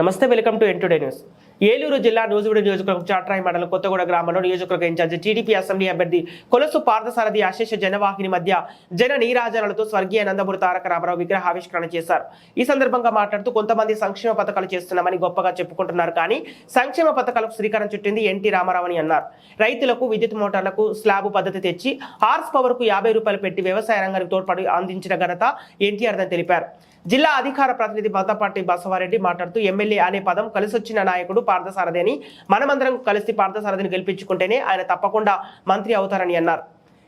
నమస్తే, welcome to N today news. Eluru జిల్లా నూజివీడు నియోజకవర్గం చాట్రాయి మండలం కొత్తగూడ గ్రామంలో నియోజకవర్గ ఇన్ఛార్జి టీడీపీ అసెంబ్లీ అభ్యర్థి కొలసు పార్థసారథి అశేష జనవాహిని మధ్య జన నీరాజనాలతో స్వర్గీయ నందమూరి తారక రామారావు విగ్రహావిష్కరణ చేశారు. ఈ సందర్భంగా మాట్లాడుతూ కొంతమంది సంక్షేమ పథకాలు చేస్తున్నామని గొప్పగా చెప్పుకుంటున్నారు, కానీ సంక్షేమ పథకాలకు శ్రీకారం చుట్టింది ఎన్టీ రామారావు అని అన్నారు. రైతులకు విద్యుత్ మోటార్లకు స్లాబ్ పద్ధతి తెచ్చి హార్స్ పవర్ కు 50 రూపాయలు పెట్టి వ్యవసాయ రంగానికి తోడ్పాటు అందించిన ఘనత ఎన్టీఆర్ అని తెలిపారు. జిల్లా అధికార ప్రతినిధి బతపాటి బసవారెడ్డి మాట్లాడుతూ ఎమ్మెల్యే అనే పదం కలిసొచ్చిన నాయకుడు పార్థసారథి అని, మనమందరం కలిసి పార్థసారథిని గెలిపించుకుంటేనే ఆయన తప్పకుండా మంత్రి అవుతారని అన్నారు.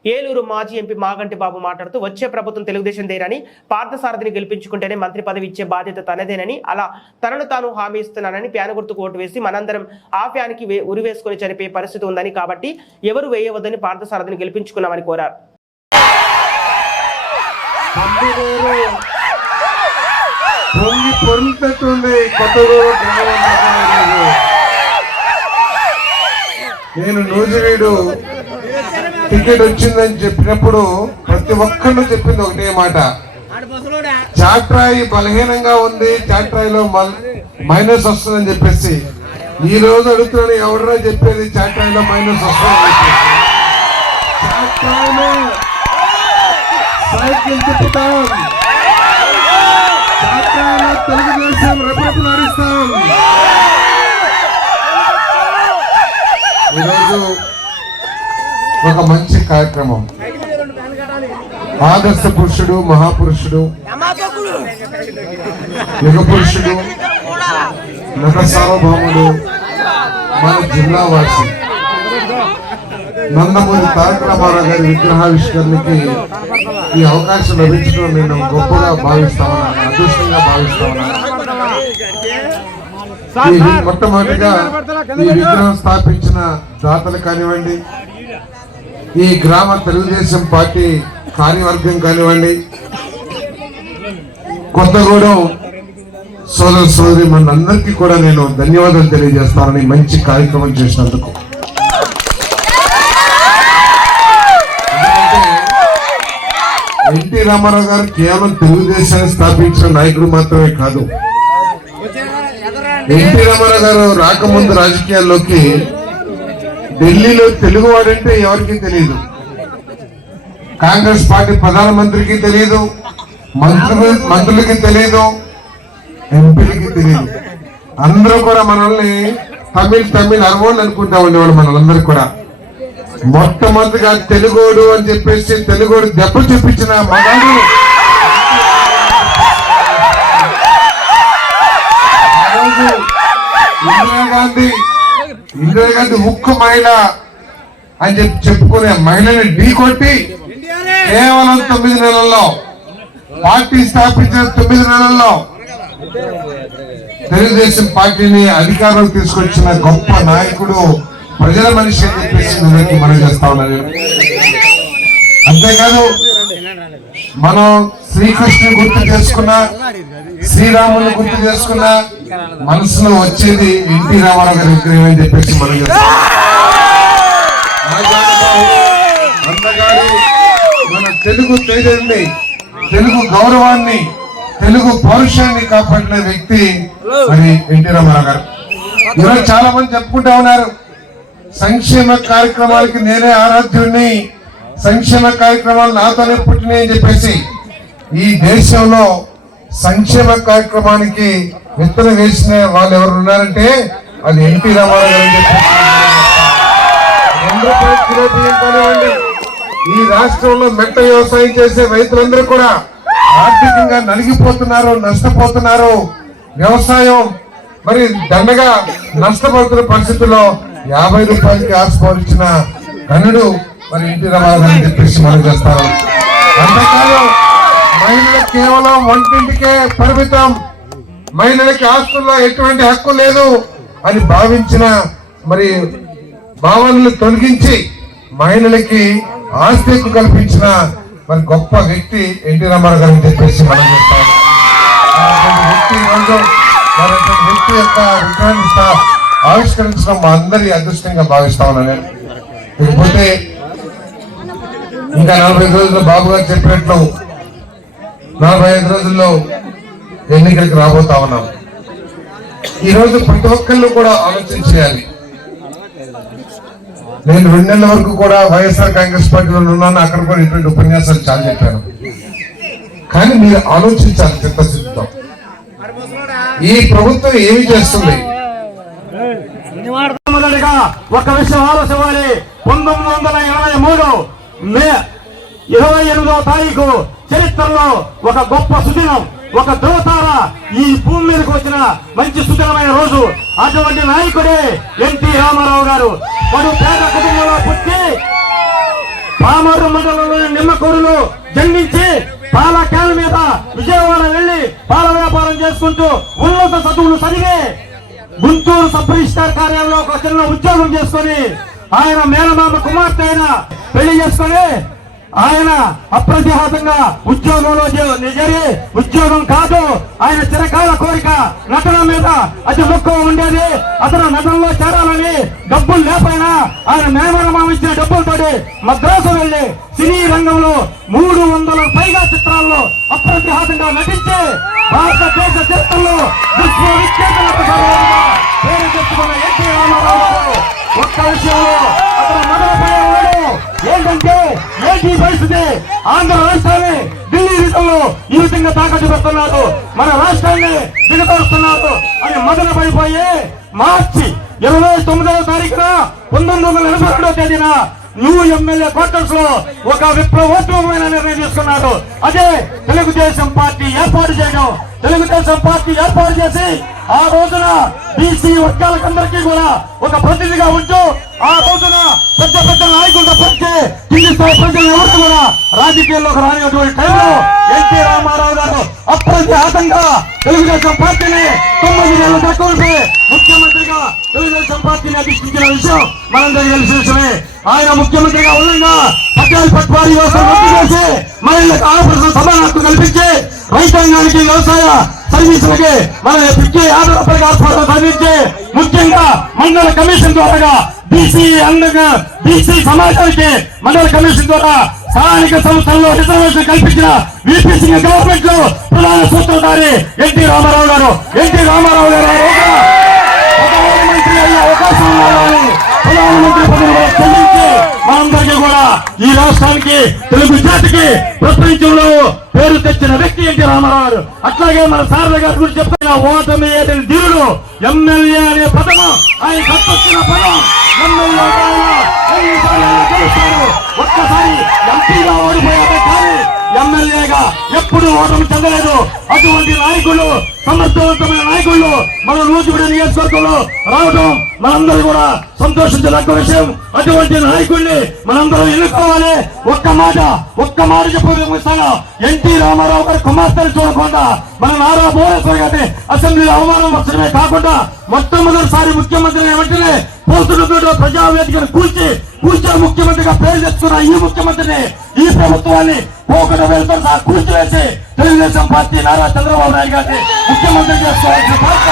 ఏలూరు మాజీ ఎంపీ మాగంటి బాబు మాట్లాడుతూ వచ్చే ప్రభుత్వం తెలుగుదేశం దేనని, పార్థసారథిని గెలిపించుకుంటేనే మంత్రి పదవి ఇచ్చే బాధ్యత తనదేనని, అలా తనను తాను హామీ ఇస్తున్నానని, ప్యాను గుర్తుకు ఓటు వేసి మనందరం ఆ ఫ్యాన్కి ఉరివేసుకుని చనిపోయే పరిస్థితి ఉందని, కాబట్టి ఎవరు వేయవద్దని పార్థసారథిని గెలిపించుకున్నామని కోరారు. నేను నూజివీడు టికెట్ వచ్చిందని చెప్పినప్పుడు ప్రతి ఒక్కళ్ళు చెప్పింది ఒకటే మాట, చాట్రాయి బలహీనంగా ఉంది, చాట్రాయిలో మైనస్ వస్తుందని చెప్పేసి. ఈ రోజు అడుగుతున్నాను, ఎవడరా చెప్పేది చాట్రాయిలో మైనస్ వస్తుందని చెప్పేసి. చాట్రాయిలో సైకిల్ తిప్పుతాం, తెలుగుదేశం రెపరెపలు నడుస్తాం. ఈరోజు ఒక మంచి కార్యక్రమం, ఆదర్శ పురుషుడు, మహాపురుషుడు, యుగ పురుషుడు, నట సార్వభౌముడు, మన జిల్లా వాసి నందమూరి తారక రామారావు గారి విగ్రహావిష్కరణకి ఈ అవకాశం లభించడం నేను గొప్పగా భావిస్తామన్నా, అదృష్టంగా భావిస్తామన్నా. మొట్టమొదటిగా ఈ విగ్రహం స్థాపించిన దాతలు కానివ్వండి, ఈ గ్రామ తెలుగుదేశం పార్టీ కార్యవర్గం కానివ్వండి, కొత్తగూడెం సోదర సోదరి మనందరికీ కూడా నేను ధన్యవాదాలు తెలియజేస్తానని మంచి కార్యక్రమం చేసినందుకు. ఎన్టీ రామారావు గారు కేవలం తెలుగుదేశాన్ని స్థాపించిన నాయకుడు మాత్రమే కాదు. ఎన్టీ రామారావు గారు రాకముందు రాజకీయాల్లోకి ఢిల్లీలో తెలుగువాడంటే ఎవరికి తెలియదు, కాంగ్రెస్ పార్టీ ప్రధానమంత్రికి తెలియదు, మంత్రులకి తెలియదు, ఎంపీలకి తెలియదు. అందరూ కూడా మనల్ని తమిళ్ అరవోళ్ళు అనుకుంటా ఉండేవాళ్ళు. మనల్ందరూ కూడా మొట్టమొదటిగా తెలుగోడు అని చెప్పేసి తెలుగోడు దెబ్బ చెప్పించిన మగాడు ఇందిరాగాంధీ ఉక్కు మహిళ అని చెప్పుకునే మహిళని ఢీకొట్టి కేవలం 9 నెలల్లో, పార్టీ స్థాపించిన 9 నెలల్లో తెలుగుదేశం పార్టీని అధికారంలోకి తీసుకొచ్చిన గొప్ప నాయకుడు, ప్రజల మనిషి అని చెప్పేసి అందరికీ మనం చేస్తా ఉన్నది. అంతేకాదు, మనం శ్రీకృష్ణుని గుర్తు చేసుకున్నా, శ్రీరాముని గుర్తు చేసుకున్నా మనసులో వచ్చేది ఎన్టీ రామారావు గారి విగ్రహం అని చెప్పేసి మనం చేస్తాం. మన తెలుగు తేజాన్ని, తెలుగు గౌరవాన్ని, తెలుగు పౌరుషాన్ని కాపాడిన వ్యక్తి మరి ఎన్టీ రామారావు గారు. ఈరోజు చాలా మంది చెప్పుకుంటా ఉన్నారు, సంక్షేమ కార్యక్రమాలకి నేనే ఆరాధ్యుడిని, సంక్షేమ కార్యక్రమాలు నాతోనే పుట్టినాయి అని చెప్పేసి. ఈ దేశంలో సంక్షేమ కార్యక్రమానికి విత్తనం వేసిన వాళ్ళు ఎవరు ఉన్నారంటే అది ఎన్టీ రామారావు గారు అని చెప్పేసి. కానివ్వండి, ఈ రాష్ట్రంలో మెట్ట వ్యవసాయం చేసే రైతులందరూ కూడా ఆర్థికంగా నలిగిపోతున్నారు, నష్టపోతున్నారు. వ్యవసాయం మరి దండగా నష్టపోతున్న పరిస్థితుల్లో 50 రూపాయలకి ఆస్వాదించిన కన్నుడు మరి ఎన్టీ రామారావు అని చెప్పేసి మనం చేస్తాం. అంతేకాదు, మహిళలకు కేవలం వంటింటికే పరిమితం, మహిళలకి ఆస్తుల్లో ఎటువంటి హక్కు లేదు అని భావించిన మరి భావనలు తొలగించి మహిళలకి ఆస్తి హక్కు కల్పించిన మరి గొప్ప వ్యక్తి ఎన్టీ రామారావు గారు అని చెప్పేసి మనం చేస్తాం. వ్యక్తి యొక్క విగ్రహాన్ని ఆవిష్కరించడం మా అందరి అదృష్టంగా భావిస్తా ఉన్నాను. ఇకపోతే ఇంకా 45 రోజుల్లో బాబు గారు చెప్పినట్లు 45 రోజుల్లో ఎన్నికలకు రాబోతా ఉన్నాం. ఈరోజు ప్రతి ఒక్కళ్ళు కూడా ఆలోచన చేయాలి. నేను 2 నెలల వరకు కూడా వైఎస్ఆర్ కాంగ్రెస్ పార్టీలో ఉన్నాను, అక్కడ కూడా ఇటువంటి ఉపన్యాసాలు చాలా చెప్పాను. కానీ మీరు ఆలోచించాలి చిత్తశుద్ధితో. ఈ ప్రభుత్వం ఏమి చేస్తుంది? మొదటిగా ఒక విషయం ఆలోచించాలి. 1923 మే 28వ తారీఖు చరిత్రలో ఒక గొప్ప సుదినం, ఒక ధ్రువతార ఈ భూమి మీదకి వచ్చిన మంచి సుదినమైన రోజు. అటువంటి నాయకుడే ఎన్టీ రామారావు గారు. పడు పేద కుటుంబంలో పుట్టి పామరు మండలంలోని నిమ్మకూరులో జన్మించి పాల క్యాన్ మీద విజయవాడ వెళ్లి పాల వ్యాపారం చేసుకుంటూ ఉన్నత చదువులు చదివి గుంటూరు సబ్ రిజిస్టార్ కార్యాలయంలో ఒక చిన్న ఉద్యోగం చేసుకుని ఆయన మేనమామ కుమార్తె అయిన పెళ్లి చేసుకుని ఆయన అప్రతిహాతంగా ఉద్యోగంలో చేరి ఉద్యోగం కాదు ఆయన చిరకాల కోరిక నటన మీద అతి మక్కువ ఉండేది. అతను నటనలో చేరాలని డబ్బులు లేకపోయినా ఆయన మేనమామ ఇచ్చిన డబ్బులతోటి మద్రాసు వెళ్లి సినీ రంగంలో 300 పైగా చిత్రాల్లో అప్రతిహాతంగా నటించి భారతదేశ చరిత్రలో విశ్వవిఖ్యాత నటకారులుగా పేరు తెచ్చుకున్న ఎన్టీ రామారావు గారు ఒక్క విషయంలో అతను మొదలుపోయేవాడు ఏంటంటే ఏంటి పరిస్థితి? ఆంధ్ర రాష్ట్రాన్ని ఢిల్లీ రీతంలో ఈ విధంగా తాకట్టు పెడుతున్నారు, మన రాష్ట్రాన్ని దిగతరుస్తున్నారు అని మొదలు పడిపోయి మార్చి 29వ తారీఖున 1982వ తేదీన న్యూ ఎమ్మెల్యే క్వార్టర్స్ లో ఒక విప్లవోత్మకమైన నిర్ణయం తీసుకున్నారు. అదే తెలుగుదేశం పార్టీ ఏర్పాటు చేయడం. తెలుగుదేశం పార్టీ ఏర్పాటు చేసి ఆ రోజున బీసీ వర్గాలకందరికీ కూడా ఒక ప్రతినిధిగా ఉంటూ ఆ రోజున పెద్ద పెద్ద నాయకులతో పరిచే కింది స్థాయి ప్రజలు ఎవరు కూడా రాజకీయాల్లోకి రానిటువంటి టైంలో ఎన్టీ రామారావు గారు అప్రతిహాతంగా తెలుగుదేశం పార్టీని 9 నెలల తక్కువపై ముఖ్యమంత్రిగా తెలుగుదేశం పార్టీని అధిష్ఠించిన విషయం మనందరికీ తెలిసిన విషయమే. ఆయన ముఖ్యమంత్రిగా ఉండగా పటేల్ పట్వారీ వ్యవస్థ రద్దు చేసి మహిళలకు ఆపరేషన్ సమాన హక్కు కల్పించి రైతాంగానికి వ్యవసాయ సర్వీసులకి మన పిచ్చి 50 రూపాయల ఆర్పాటు సాధించి ముఖ్యంగా మండల కమిషన్ ద్వారా బీసీ సమాజానికి మండల కమిషన్ ద్వారా స్థానిక సంస్థల్లో రిజర్వేషన్ కల్పించిన వీపీ గవర్నమెంట్ లో ప్రధాన సూత్రధారి ఎన్టీ రామారావు గారు. ఎన్టీ రామారావు గారు ప్రధానమంత్రి అయ్యే అవకాశం ఉండాలని ప్రధానమంత్రి పదవిలో చెల్లించి మనందరికీ కూడా ఈ రాష్ట్రానికి తెలుగు జాతికి ప్రపంచంలో పేరు తెచ్చిన వ్యక్తి ఎన్టీ రామారావు గారు. అట్లాగే మన శారద గారి గురించి చెప్పిన ఓటమి ఏదని ధీరుడు ఎమ్మెల్యే అనే పదము ఆయన కట్టొచ్చిన పదం. ఒక్కసారి ఎంపీగా ఓడిపోయారు కానీ ఎమ్మెల్యేగా ఎప్పుడు ఓటమి చెందలేదు. అటువంటి నాయకులు, సమర్థవంతమైన నాయకులు మన నూజివీడు నియోజకవర్గంలో రావడం మనందరూ కూడా సంతోషించదగ్గ విషయం. అటువంటి నాయకుల్ని మనందరం ఎన్నుకోవాలి. ఒక్క మాట చెప్పిస్తాను. ఎన్టీ రామారావు గారి కుమార్తెను చూడకుండా మన నారా భువనేశ్వర్ గారిని అసెంబ్లీలో అవమానం వచ్చడమే కాకుండా మొట్టమొదటిసారి ముఖ్యమంత్రి వెంటనే పోతున్న ప్రజావేదికను కూల్చే ముఖ్యమంత్రిగా పేరు తెచ్చుకున్న ఈ ముఖ్యమంత్రిని, ఈ ప్రభుత్వాన్ని పోకడ వేలతో సహా కూల్చివేసి తెలుగుదేశం పార్టీ నారా చంద్రబాబు నాయుడు గారిని ముఖ్యమంత్రి చేసుకోవాల్సిన బాధ్యత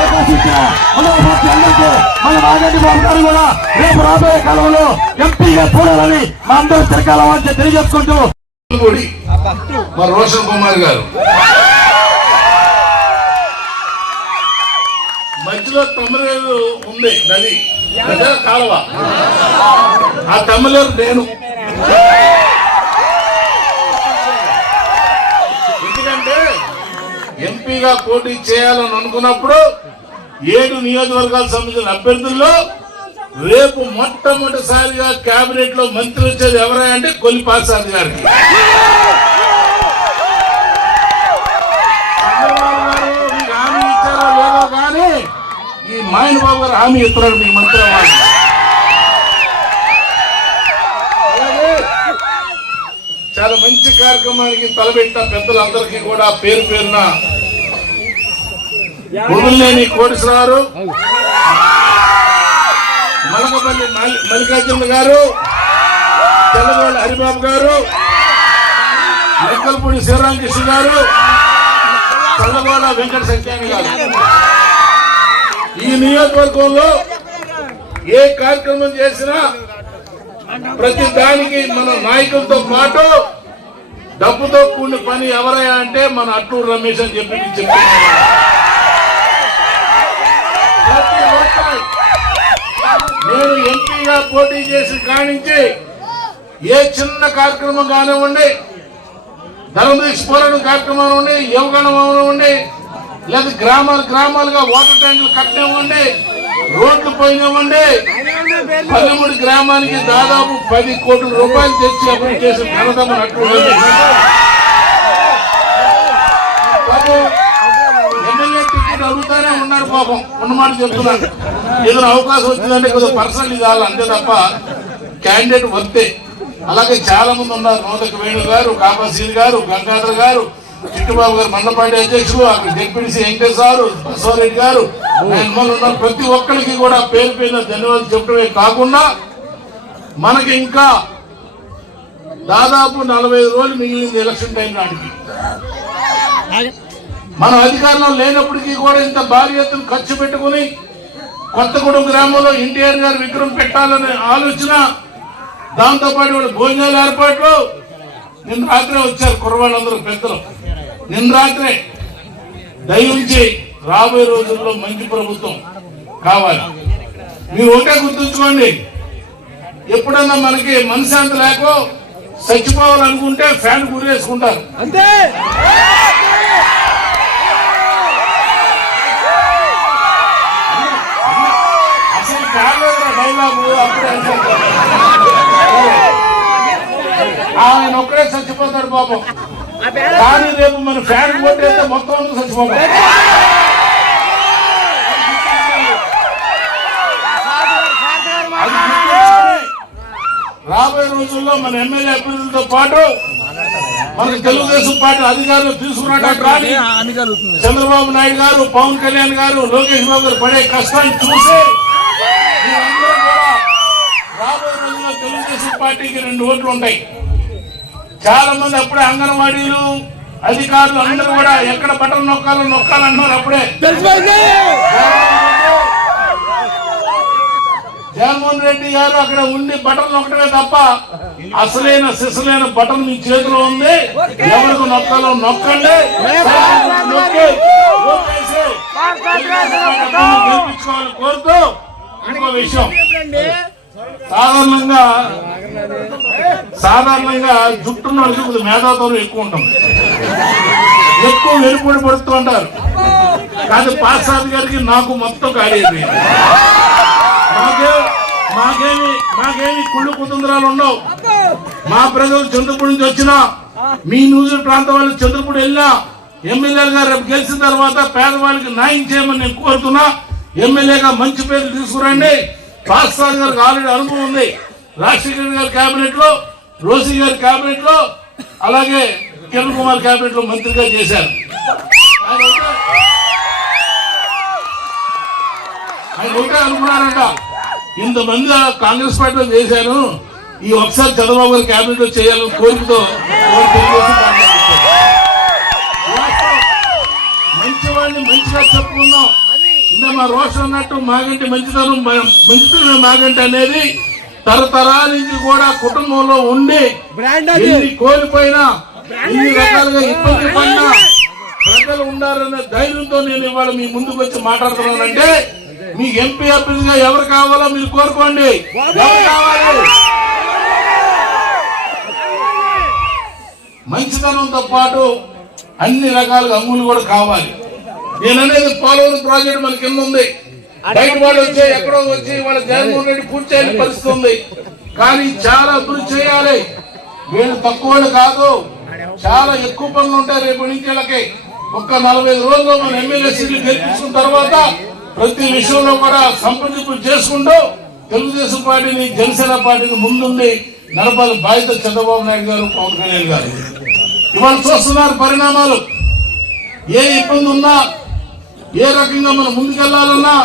అవకాశం ఇచ్చిన పార్టీ అందరికీ మన నాగరెడ్డి బాబు గారు కూడా రేపు రాబోయే కాలంలో ఎంపీగా చూడాలని మా అందరూ తిరగాల వాంఛ తెలియజేసుకుంటూ మా రోషన్ కుమార్ గారు మధ్యలో తమిళేరు ఉంది నది కాలువ, ఆ తమిళేరు నేను. ఎందుకంటే ఎంపీగా పోటీ చేయాలని అనుకున్నప్పుడు 7 నియోజకవర్గాలకు సంబంధించిన అభ్యర్థుల్లో రేపు మొట్టమొదటిసారిగా కేబినెట్ లో మంత్రి వచ్చేది ఎవరా అంటే కొల్లిపాసాద్ గారికి. చంద్రబాబు గారు మీకు హామీ ఇచ్చారో లేదో కానీ ఈ మాయన బాబు గారు హామీ ఇస్తున్నారు మీకు మంత్రి అవ్వాలి. చాలా మంచి కార్యక్రమానికి తలపెట్టిన పెద్దలందరికీ కూడా పేరు పేరున గురులేని కోటేశ్వరరావు, మలకపల్లి మల్లికార్జున గారు, తెల్లగోళ్ళ హరిబాబు గారు, లెక్కలపూడి శివరామకృష్ణ గారు, చల్లగోళ్ళ వెంకట సత్యాన్ని గారు. ఈ నియోజకవర్గంలో ఏ కార్యక్రమం చేసినా ప్రతి దానికి మన నాయకులతో పాటు డబ్బుతో కూడిన పని ఎవరయ్యా అంటే మన అట్టూరు రమేష్ అని చెప్పి నేను ఎంపీగా పోటీ చేసి కానించి ఏ చిన్న కార్యక్రమం కానివ్వండి, ధర్మదీక్ష పోరాటం కార్యక్రమం ఉండి, యువగణం ఉండి, లేదా గ్రామాలుగా వాటర్ ట్యాంకులు కట్టనివ్వండి, రోడ్లు పోయినివ్వండి, పల్లెమూడి గ్రామానికి దాదాపు 10 కోట్ల రూపాయలు తెచ్చి అభివృద్ధి చేసిన ఘనత మన అట్టూరు ఎమ్మెల్యే టికెట్ అడుగుతానే ఉన్నారు పాపం, ఉన్నమాట చెప్తున్నాను. ఏదైనా అవకాశం వచ్చిందంటే కొద్దిగా పర్సనల్ కావాలి అంతే తప్ప క్యాండిడేట్ వర్తే. అలాగే చాలా మంది ఉన్నారు, నోతక వేణు గారు, కాపాసీని గారు, గంగాధర్ గారు, చిట్టుబాబు గారు, మండపాటి అధ్యక్షులు, అక్కడ జెడ్పీటీసీ వెంకటేశ్వర గారు, బసవరెడ్డి గారు, ఉన్నారు. ప్రతి ఒక్కరికి కూడా పేరు పేరున ధన్యవాదాలు చెప్పడమే కాకుండా మనకి ఇంకా దాదాపు 45 రోజులు మిగిలింది ఎలక్షన్ టైం నాటికి. మనం అధికారంలో లేనప్పటికీ కూడా ఇంత భారీ ఎత్తున ఖర్చు పెట్టుకుని కొత్తగూడెం గ్రామంలో ఎన్టీఆర్ గారు విగ్రహం పెట్టాలనే ఆలోచన, దాంతోపాటు వాళ్ళు భోజనాల ఏర్పాట్లు. నిన్న రాత్రే వచ్చారు కుర్రవాళ్ళందరూ పెద్దలు, నిన్న రాత్రే. దయించి రాబోయే రోజుల్లో మంచి ప్రభుత్వం కావాలి. మీరు ఒకటే గుర్తుంచుకోండి, ఎప్పుడన్నా మనకి మనశాంతి లేకో చచ్చిపోవాలనుకుంటే ఫ్యాన్ గురేసుకుంటారు అంతే. అసలు కాలేదు డైలాగు అప్పుడే. ఆయన ఒక్కడే చచ్చిపోతాడు పాపం, కానీ రేపు మన ఫ్యాన్ కొట్టేస్తే మొత్తం అందరూ చచ్చిపోతాం. రాబోయే రోజుల్లో మన ఎమ్మెల్యే అభ్యర్థులతో పాటు మనకు తెలుగుదేశం పార్టీ అధికారులు తీసుకున్నట్టు చంద్రబాబు నాయుడు గారు, పవన్ కళ్యాణ్ గారు, లోకేష్ బాబు గారు పడే కష్టాన్ని చూసి మీరందరూ కూడా రాబోయే రోజుల్లో తెలుగుదేశం పార్టీకి 2 ఓట్లు ఉంటాయి. చాలా మంది అప్పుడే అంగన్వాడీలు అధికారులు అందరూ కూడా ఎక్కడ బటన్ నొక్కాలన్నారు. అప్పుడే జగన్మోహన్ రెడ్డి గారు అక్కడ ఉండి బటన్ నొక్కడమే తప్ప అసలైన సిసలైన బటన్ మీ చేతిలో ఉంది, ఎవరికి నొక్కాలో నొక్కండి, గెలిపించుకోవాలని కోరుతూ. ఇంకో విషయం, సాధారణంగా జుట్టున్న వాళ్ళకి కొద్దిగా మేధాతోనే ఎక్కువ ఉంటుంది, ఎక్కువ వెలుపడి పడుతూ ఉంటారు. కానీ పాస్సాద్ గారికి నాకు మొత్తం ఖాళీ అయిపోయింది. మాకేమి కుళ్ళు కుతంత్రాలు ఉండవు. మా ప్రజలు చంద్రపూడి నుంచి వచ్చినా, మీ నూజివీడు ప్రాంతం వాళ్ళు చంద్రపూడి వెళ్ళినా, ఎమ్మెల్యే గారు రేపు గెలిచిన తర్వాత పేదవాళ్ళకి న్యాయం చేయమని నేను కోరుతున్నా. ఎమ్మెల్యేగా మంచి పేరు తీసుకురండి. పాస్సాద్ గారికి ఆల్రెడీ అనుభవం ఉంది, రాజశేఖర్ గారి కేబినెట్ లో, రోసీ గారి కేబినెట్ లో, అలాగే కిరణ్ కుమార్ కేబినెట్ లో మంత్రిగా చేశారు. ఆయన ఒకటే అనుకున్నారంట, ఇంతమంది కాంగ్రెస్ పార్టీలో చేశాను, ఈ ఒకసారి చంద్రబాబు గారి కేబినెట్ లో చేయాలని కోరికతో మంచివాడిని మంచిగా చెప్పుకున్నాం. ఇంత మా రోషన్ అన్నట్టు మాగంటి మంచితనం మాగంటి అనేది తరతరాల నుంచి కూడా కుటుంబంలో ఉండి ఎన్ని కోల్పోయినా, ఎన్ని రకాలుగా ఇబ్బంది పడినా ప్రజలు ఉండాలనే ధైర్యంతో నేను ఇవాళ మీ ముందుకు వచ్చి మాట్లాడుతున్నానంటే, మీకు ఎంపీ అభ్యర్థిగా ఎవరు కావాలో మీరు కోరుకోండి. ఎవరు కావాలి? మంచితనంతో పాటు అన్ని రకాలుగా అమ్ములు కూడా కావాలి. నేననేది పోలవరం ప్రాజెక్టు మనకి కింద ఉంది, బయట వాళ్ళు వచ్చి ఎక్కడో వచ్చి వాళ్ళ జగన్మోహన్ రెడ్డి పూర్తి చేయని పరిస్థితి ఉంది. కానీ చాలా అభివృద్ధి చేయాలి. వీళ్ళు తక్కువ కాదు, చాలా ఎక్కువ పనులు ఉంటాయి రేపు నుంచి. వీళ్ళకి ఒక్క 45 రోజుల్లో మన ఎమ్మెల్యే సీట్లు గెలిపించుకున్న తర్వాత ప్రతి విషయంలో కూడా సంప్రదింపులు చేసుకుంటూ తెలుగుదేశం పార్టీని, జనసేన పార్టీని ముందుండి నడపాలి బాధ్యత చంద్రబాబు నాయుడు గారు, పవన్ కళ్యాణ్ గారు. ఇవాళ చూస్తున్నారు పరిణామాలు. ఏ ఇబ్బంది ఉన్నా, ఏ రకంగా మనం ముందుకెళ్లాలన్నా,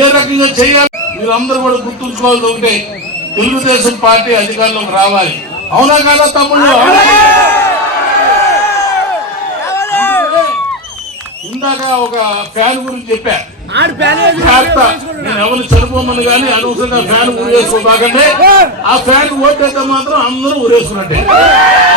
ఏ రకంగా చేయాలి, మీరందరూ కూడా గుర్తుంచుకోవాల్సి ఒకటే, తెలుగుదేశం పార్టీ అధికారంలోకి రావాలి. అవునా కాదా తమ్ముళ్ళు? ఇందాక ఒక ఫ్యాన్ గురించి చెప్పా, నేను ఎవరిని చనిపోమని కానీ అనవసరంగా ఫ్యాన్ ఊరేసుకోబాకంటే, ఆ ఫ్యాన్ ఓటేస్తే మాత్రం అందరూ ఊరేసుకున్నట్టే.